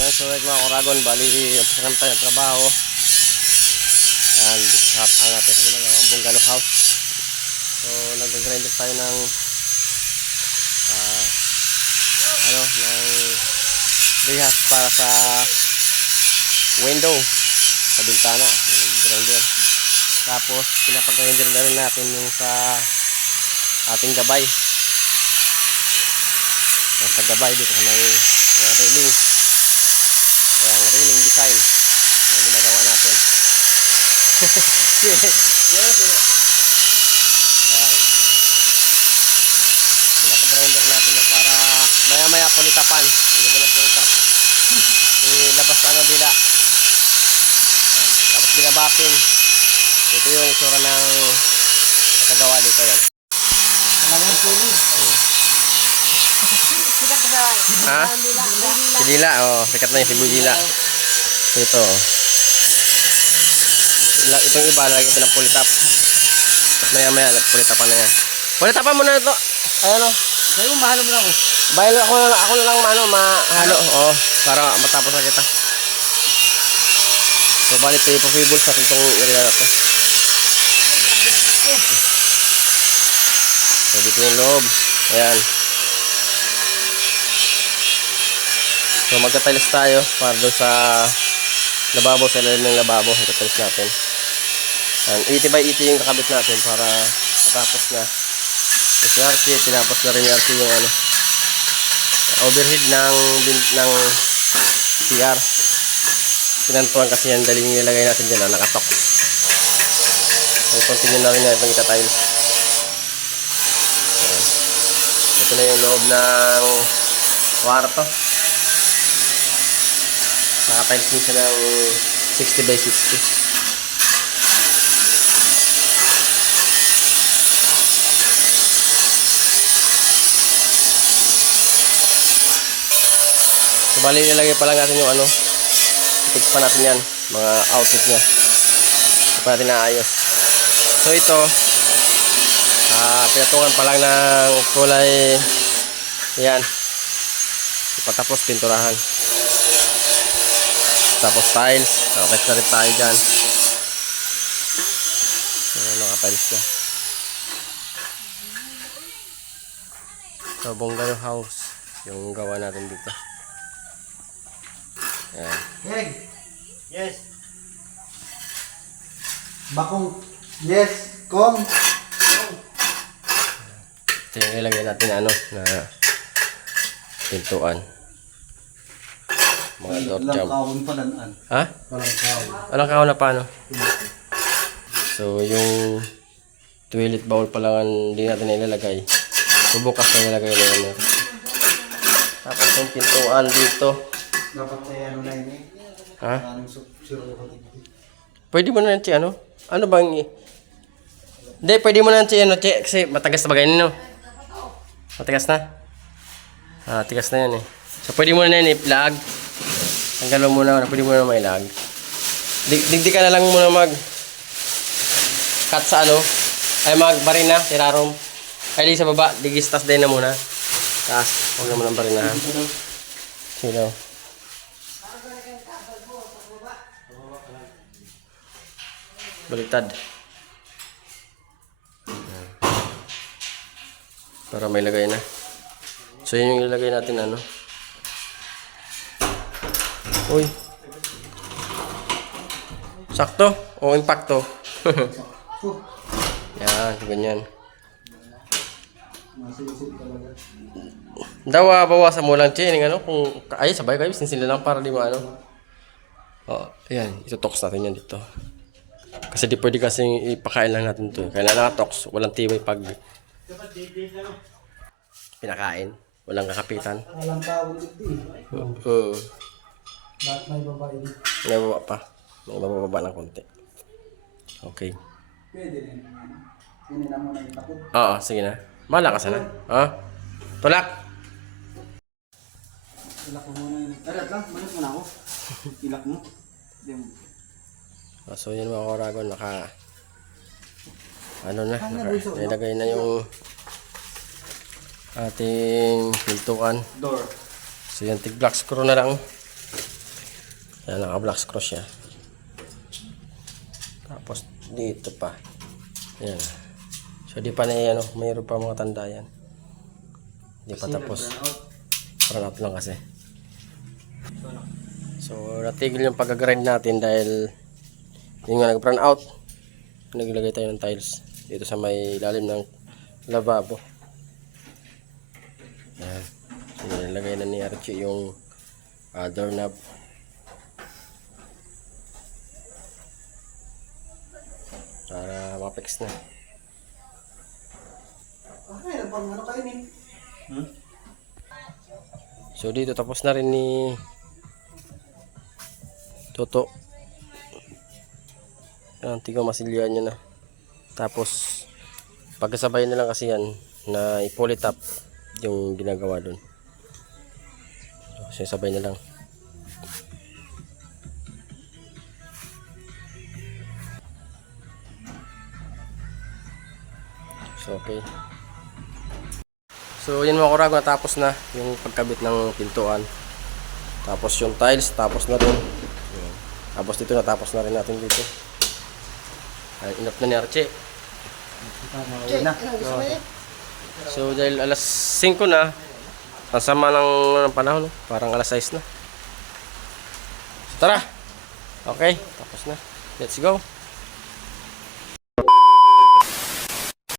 Yan, so mga Oragon, bali umpisa naman tayo ng trabaho. Yan, disahapang natin sa ginagawang bungalow house. So nag-grinder tayo ng ng rehas para sa window sa bintana. Nag-grinder. Tapos pinapag-grinder na rin natin yung sa ating gabay. Sa gabay dito sa may railing. Kaya ang railing design na ginagawa natin. Yan sila. Ayan. Pinapag-grinder natin yan para maya-maya pulitapan. Hindi mo lang pulitap. Ilabas ano nila. Ayan. Tapos binabapping. Ito yung itsura ng nakagawa dito yan. Talagang sulit. Ha? Si Dila, oh, sikat na yung si Dila. Ito. Itong iba, lagi ito ng pulitap. Maya-maya, pulitapan na yan. Pulitapan mo na ito. Ayan o. Sa'yo, mahalo mo na ako. Bahalo ako na lang mahalo. Oh, para matapos na kita. So, bali ito yung profibol sa itong area na ito. So, dito yung loob. Ayan. So magka-tiles tayo para doon sa lababo, sa ilalim ng lababo. Magka-tiles natin. And 80 by 80 yung kakabit natin para matapos na. Si RC, tinapos na rin RC yung overhead ng CR. Pinantuan kasi yan, dali yung nilagay natin dyan, nakatok. So continue na rin na itong ita-tiles. Ito na yung loob ng kwarto. Naka-tiles din siya ng 60 by 60. So bali nilagay pa lang natin yung fix pa natin yan, mga outfit niya. Hindi pa natin naayos. So ito, pinatungan pa lang ng kulay yan. Ipatapos pinturahan. Tapos tiles, nakatiles na rin tayo dyan. Nakatiles na. So bungalow house yung gawa natin dito. Ayan. Heg! Yes! Bakong! Yes! Kong! Ito yung ilagay natin na pintuan. Mga door Walang jump. kawon pa lanaan. Ha? Walang kawon. Walang kahon na paano? So yung toilet bowl pa lang hindi natin ilalagay. Bubukas na ilalagay na yan. Tapos yung pintuan dito. Dapat na na yun eh. Ha? Anong siro ko dito. Pwede mo na yan, Chi, ano? Ano bang Hindi, pwede mo na yan, Chi, Chi, kasi matagas na bagay nino. Matagas na? Tigas na yan eh. So pwede mo na yan i-plug. Tanggalin mo na, pwede mo na mailag. Digdi ka na lang muna cut sa magbarina, tirarom. Ay, di sa baba, digistas din na muna. Taas, huwag na muna barinahan. Sino? Baliktad. Para may lagay na. So yun yung ilagay natin Uy. Sakto o impacto? Yan, ganyan. Bawasan mo lang, Che, kung ay sabay kayo sinsila lang para di maano. Oh, ayan, itutox natin yan dito. Kasi di pwede kasing ipakain lang natin to. Kaya nakatox, walang tibay pag pinakain, walang kakapitan. Walang kawon dito. Bakit may babae dito? May baba pa. May bababa ng konti. Okay. Pwede rin. Hindi na mo na itakot. Oo, sige na. Malakas na. Ha? Tulak! Ilak mo muna yun. Arat lang, manas mo na ako. Ilak mo. So yun mga Oragon, nilagay na yung ating pintuan. Door. So yan, tig-black screw na lang. Yan, naka-black screw siya. Tapos dito pa. Yan. So di pa na ano, mayroon pa mga tanda yan. Di pa tapos. Parang out lang kasi. So natigil yung pag-grind natin dahil yun nga nag-brown out. Naglagay tayo ng tiles dito sa may ilalim ng lavabo. Yan. So nilagay na ni Archie yung doorknob. Para mapix na. Ay, ano kayo ni? So dito tapos na rin ni Toto. Yan, tigaw masilya niya na. Tapos pagkasabay na lang kasi yan na i-pull it up yung ginagawa dun. So sabay na lang. So okay. So yan mga kurag, natapos na yung pagkabit ng pintuan. Tapos yung tiles, tapos na rin. Yan. Tapos dito natapos na rin natin dito. Ay, enough na ni Archie. So dahil alas 5 na, ang sama ng panahon, no? Parang alas 6 na. So, tara! Okay, tapos na. Let's go!